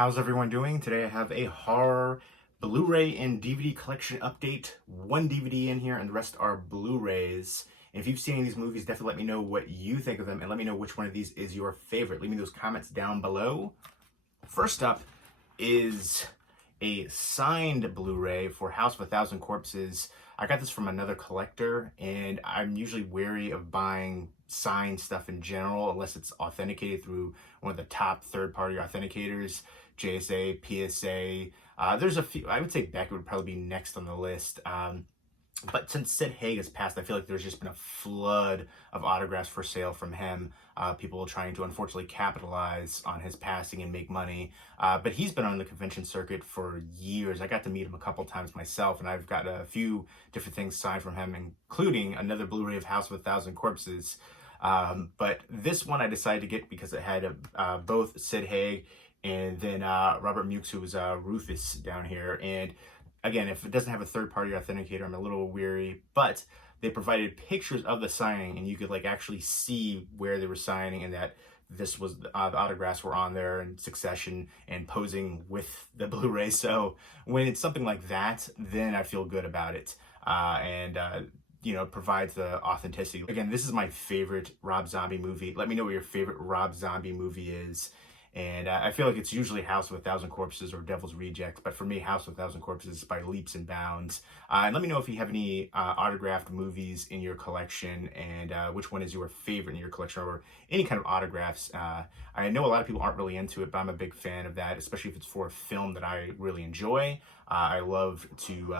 How's everyone doing? Today I have a horror Blu-ray and DVD collection update. One DVD in here and the rest are Blu-rays. And if you've seen any of these movies, definitely let me know what you think of them and let me know which one of these is your favorite. Leave me those comments down below. First up is a signed Blu-ray for House of a Thousand Corpses. I got this from another collector, and I'm usually wary of buying signed stuff in general unless it's authenticated through one of the top third-party authenticators, JSA, PSA. There's a few. I would say Beckett would probably be next on the list. But since Sid Haig has passed, I feel like there's just been a flood of autographs for sale from him. People trying to unfortunately capitalize on his passing and make money. But he's been on the convention circuit for years. I got to meet him a couple times myself, and I've got a few different things signed from him, including another Blu-ray of House of a Thousand Corpses. But this one I decided to get because it had both Sid Haig and then Robert Mukes, who was Rufus down here. And again, if it doesn't have a third-party authenticator, I'm a little weary, but they provided pictures of the signing, and you could like actually see where they were signing, and that this was the autographs were on there in succession and posing with the Blu-ray. So when it's something like that, then I feel good about it, and you know, provides the authenticity. Again, this is my favorite Rob Zombie movie. Let me know what your favorite Rob Zombie movie is. And I feel like it's usually House of a Thousand Corpses or Devil's Rejects, but for me, House of a Thousand Corpses is by leaps and bounds. And let me know if you have any autographed movies in your collection, and which one is your favorite in your collection, or any kind of autographs. I know a lot of people aren't really into it, but I'm a big fan of that, especially if it's for a film that I really enjoy. I love to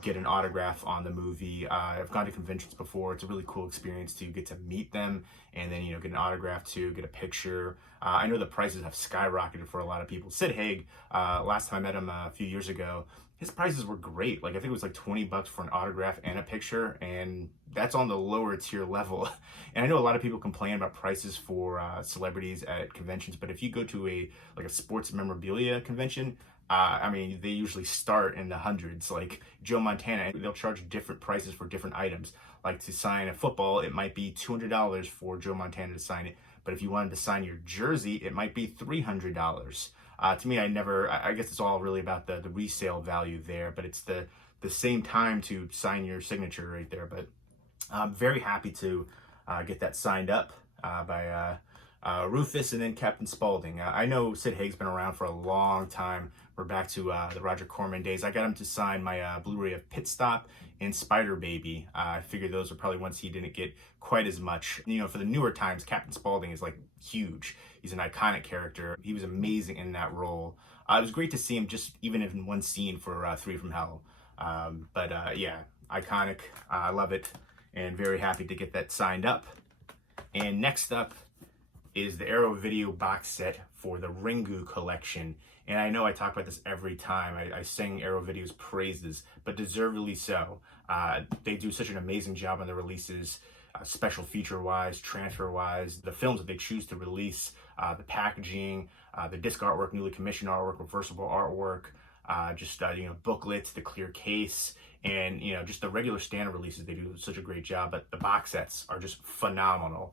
get an autograph on the movie. I've gone to conventions before. It's a really cool experience to get to meet them and then, you know, get an autograph too, get a picture. I know the prices have skyrocketed for a lot of people. Sid Haig, last time I met him a few years ago, his prices were great. Like, I think it was like $20 for an autograph and a picture, and that's on the lower tier level. And I know a lot of people complain about prices for celebrities at conventions, but if you go to a sports memorabilia convention, I mean, they usually start in the hundreds. Like Joe Montana, they'll charge different prices for different items. Like to sign a football, it might be $200 for Joe Montana to sign it. But if you wanted to sign your jersey, it might be $300. To me, I guess it's all really about the resale value there, but it's the same time to sign your signature right there. But I'm very happy to get that signed up by Rufus and then Captain Spaulding. I know Sid Haig's been around for a long time. We're back to the Roger Corman days. I got him to sign my Blu-ray of Pit Stop and Spider Baby. I figured those are probably ones he didn't get quite as much. You know, for the newer times, Captain Spaulding is like huge. He's an iconic character. He was amazing in that role. It was great to see him just even in one scene for Three from Hell. Yeah, iconic. I love it and very happy to get that signed up. And next up is the Arrow Video box set for the Ringu collection. And I know I talk about this every time. I sing Arrow Video's praises, but deservedly so. They do such an amazing job on the releases, special feature-wise, transfer-wise, the films that they choose to release, the packaging, the disc artwork, newly commissioned artwork, reversible artwork, you know, booklets, the clear case, and, you know, just the regular standard releases. They do such a great job, but the box sets are just phenomenal.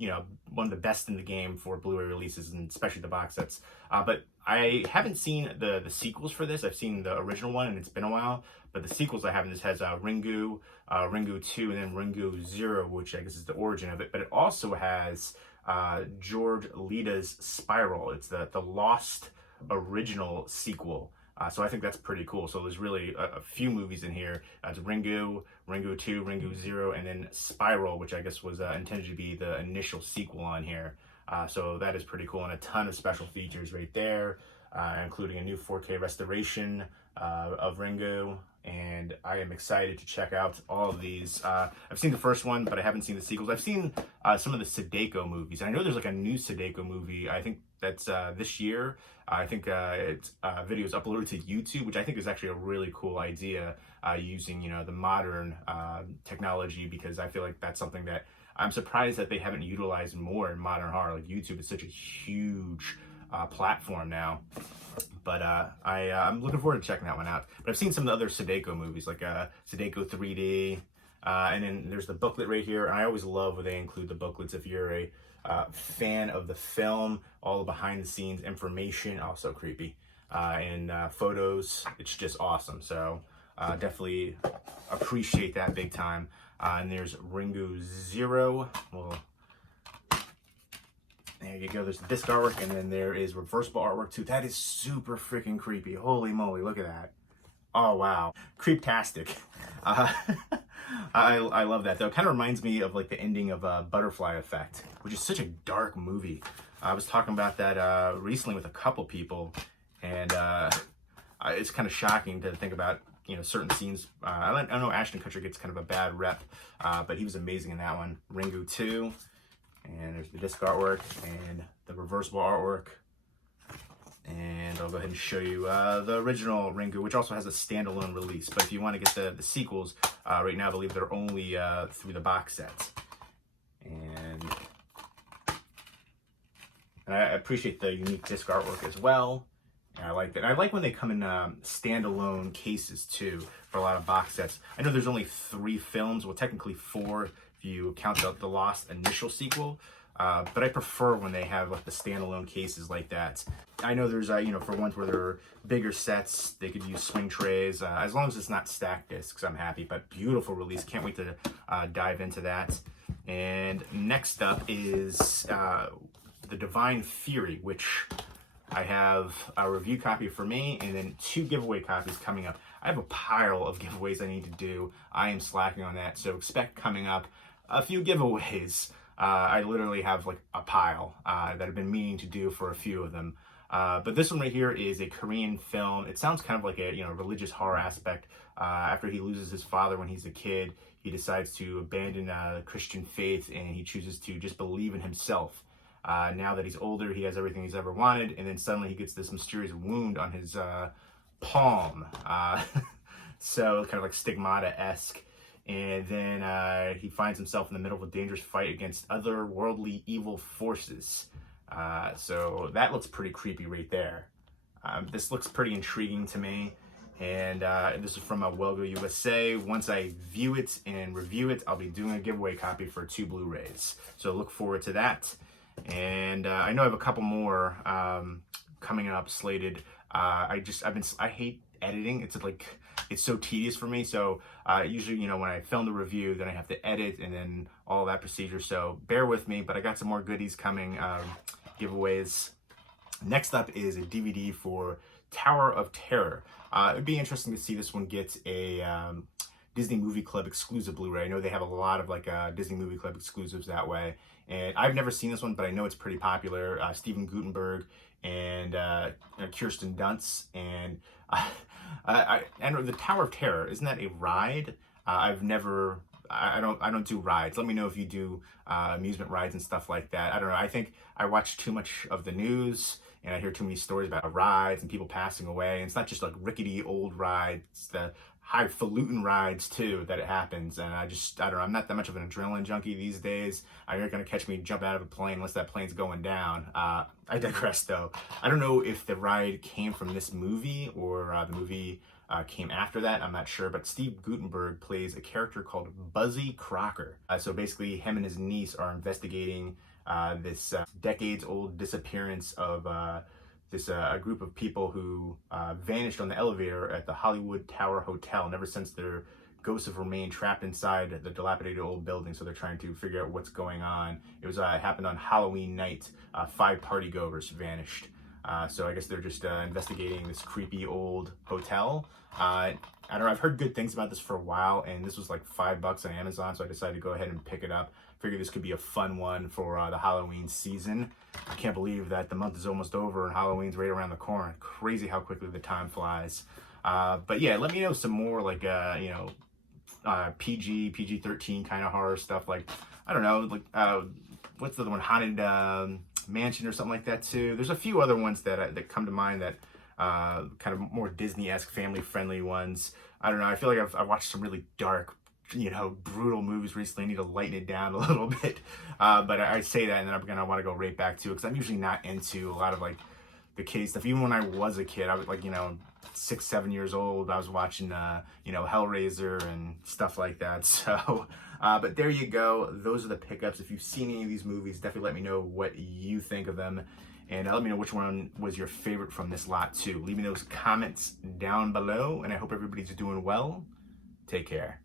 You know, one of the best in the game for Blu-ray releases, and especially the box sets. But I haven't seen the sequels for this. I've seen the original one, and it's been a while. But the sequels I haven't. This has Ringu, Ringu 2, and then Ringu 0, which I guess is the origin of it. But it also has George Lita's Spiral. It's the lost original sequel. So I think that's pretty cool. So there's really a few movies in here. It's Ringu, Ringu 2, Ringu 0, and then Spiral, which I guess was intended to be the initial sequel on here. So that is pretty cool, and a ton of special features right there, including a new 4K restoration of Ringu. And I am excited to check out all of these. I've seen the first one, but I haven't seen the sequels. I've seen some of the Sadeko movies. I know there's like a new Sadeko movie. I think that's this year. I think it's videos uploaded to YouTube, which I think is actually a really cool idea, using, you know, the modern technology, because I feel like that's something that I'm surprised that they haven't utilized more in modern horror. Like, YouTube is such a huge platform now. But I'm looking forward to checking that one out. But I've seen some of the other Sadeko movies, like Sadeko 3D, and then there's the booklet right here. And I always love when they include the booklets. If you're a fan of the film, all the behind the scenes information, also creepy, and photos. It's just awesome. So definitely appreciate that big time. And there's Ringu 0. Well, there you go. There's the disc artwork, and then there is reversible artwork too. That is super freaking creepy. Holy moly, look at that. Oh, wow. Creeptastic. I love that, though. It kind of reminds me of like the ending of Butterfly Effect, which is such a dark movie. I was talking about that recently with a couple people, and it's kind of shocking to think about, you know, certain scenes. I know Ashton Kutcher gets kind of a bad rep, but he was amazing in that one. Ringu 2, and there's the disc artwork and the reversible artwork. And I'll go ahead and show you the original Ringu, which also has a standalone release. But if you want to get the sequels, right now I believe they're only through the box sets. And I appreciate the unique disc artwork as well. And I like that. I like when they come in standalone cases too for a lot of box sets. I know there's only 3 films, well technically 4 if you count the Lost initial sequel. But I prefer when they have like the standalone cases like that. I know there's, you know, for ones where there are bigger sets, they could use swing trays. As long as it's not stacked discs, I'm happy. But beautiful release. Can't wait to dive into that. And next up is The Divine Theory, which I have a review copy for me and then 2 giveaway copies coming up. I have a pile of giveaways I need to do. I am slacking on that. So expect coming up a few giveaways. I literally have like a pile that I've been meaning to do for a few of them. But this one right here is a Korean film. It sounds kind of like a, you know, religious horror aspect. After he loses his father when he's a kid, he decides to abandon the Christian faith and he chooses to just believe in himself. Now that he's older, he has everything he's ever wanted, and then suddenly he gets this mysterious wound on his palm. So kind of like stigmata-esque. And then he finds himself in the middle of a dangerous fight against otherworldly evil forces. So that looks pretty creepy right there. This looks pretty intriguing to me. And this is from Wellgo USA. Once I view it and review it, I'll be doing a giveaway copy for 2 Blu-rays. So look forward to that. And I know I have a couple more coming up slated. I hate editing. It's so tedious for me. So usually, you know, when I film the review, then I have to edit and then all that procedure. So bear with me, but I got some more goodies coming, giveaways. Next up is a DVD for Tower of Terror. It'd be interesting to see this one get a Disney Movie Club exclusive Blu-ray. I know they have a lot of like Disney Movie Club exclusives that way. And I've never seen this one, but I know it's pretty popular. Steven Guttenberg and Kirsten Dunst. And and the Tower of Terror, isn't that a ride? I don't do rides. Let me know if you do amusement rides and stuff like that. I don't know. I think I watch too much of the news and I hear too many stories about rides and people passing away. And it's not just like rickety old rides, it's the highfalutin rides too that it happens. And I don't know, I'm not that much of an adrenaline junkie these days. You're not gonna catch me jump out of a plane unless that plane's going down. I digress though. I don't know if the ride came from this movie or the movie came after that. I'm not sure, but Steve Guttenberg plays a character called Buzzy Crocker. So basically him and his niece are investigating this decades-old disappearance of a group of people who vanished on the elevator at the Hollywood Tower Hotel. And ever since, their ghosts have remained trapped inside the dilapidated old building, so they're trying to figure out what's going on. It happened on Halloween night. 5 partygoers vanished. So I guess they're just investigating this creepy old hotel. I don't know, I've heard good things about this for a while, and this was like $5 on Amazon, so I decided to go ahead and pick it up. Figured this could be a fun one for the Halloween season. I can't believe that the month is almost over and Halloween's right around the corner. Crazy how quickly the time flies. But yeah, let me know some more like, you know, PG-13 kind of horror stuff. Like, I don't know, like, what's the other one? Haunted Mansion or something like that too. There's a few other ones that come to mind that kind of more Disney-esque, family-friendly ones. I don't know, I feel like I've watched some really dark, you know, brutal movies recently. I need to lighten it down a little bit. But I say that and then I'm gonna want to go right back to it because I'm usually not into a lot of like the kiddie stuff. Even when I was a kid, I was like, 6, 7 years old, I was watching, Hellraiser and stuff like that. So, but there you go. Those are the pickups. If you've seen any of these movies, definitely let me know what you think of them. And let me know which one was your favorite from this lot too. Leave me those comments down below, and I hope everybody's doing well. Take care.